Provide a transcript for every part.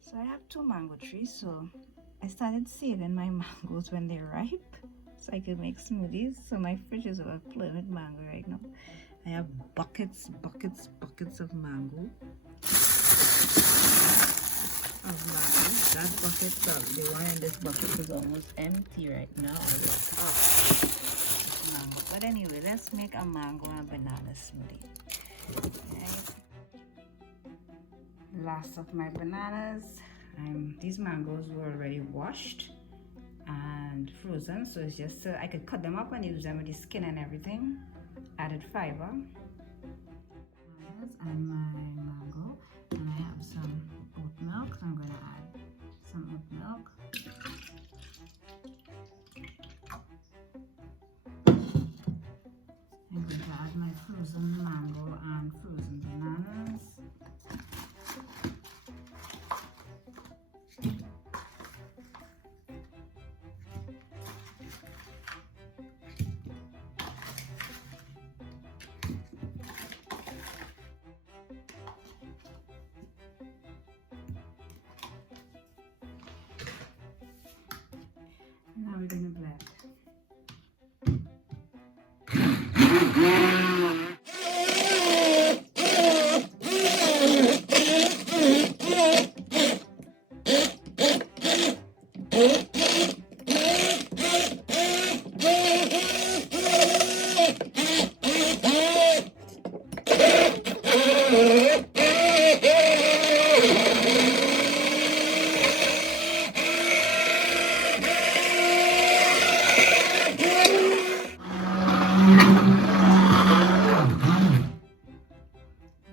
So I have two mango trees, so I started saving my mangoes when they're ripe so I could make smoothies. So my fridge is overflowing with mango right now. I have buckets of mango. That bucket, the one in this bucket is almost empty right now. Mango. But anyway, let's make a mango and banana smoothie. Right. Last of my bananas. These mangoes were already washed and frozen, so it's just I could cut them up and use them with the skin and everything. Added fiber. And my mango, and I have some oat milk, so I'm going to add some oat milk. I'm going to add my frozen mango and frozen bananas. Now we're going to blend.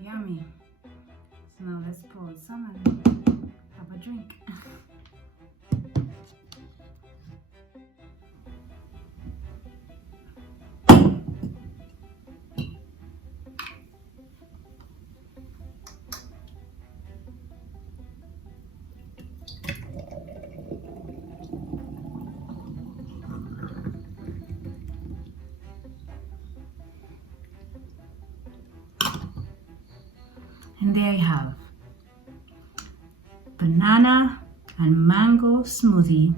Yummy. So now let's pour some and have a drink. And there you have banana and mango smoothie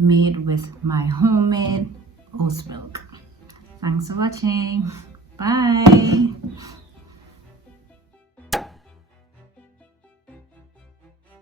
made with my homemade oat milk. Thanks for watching. Bye.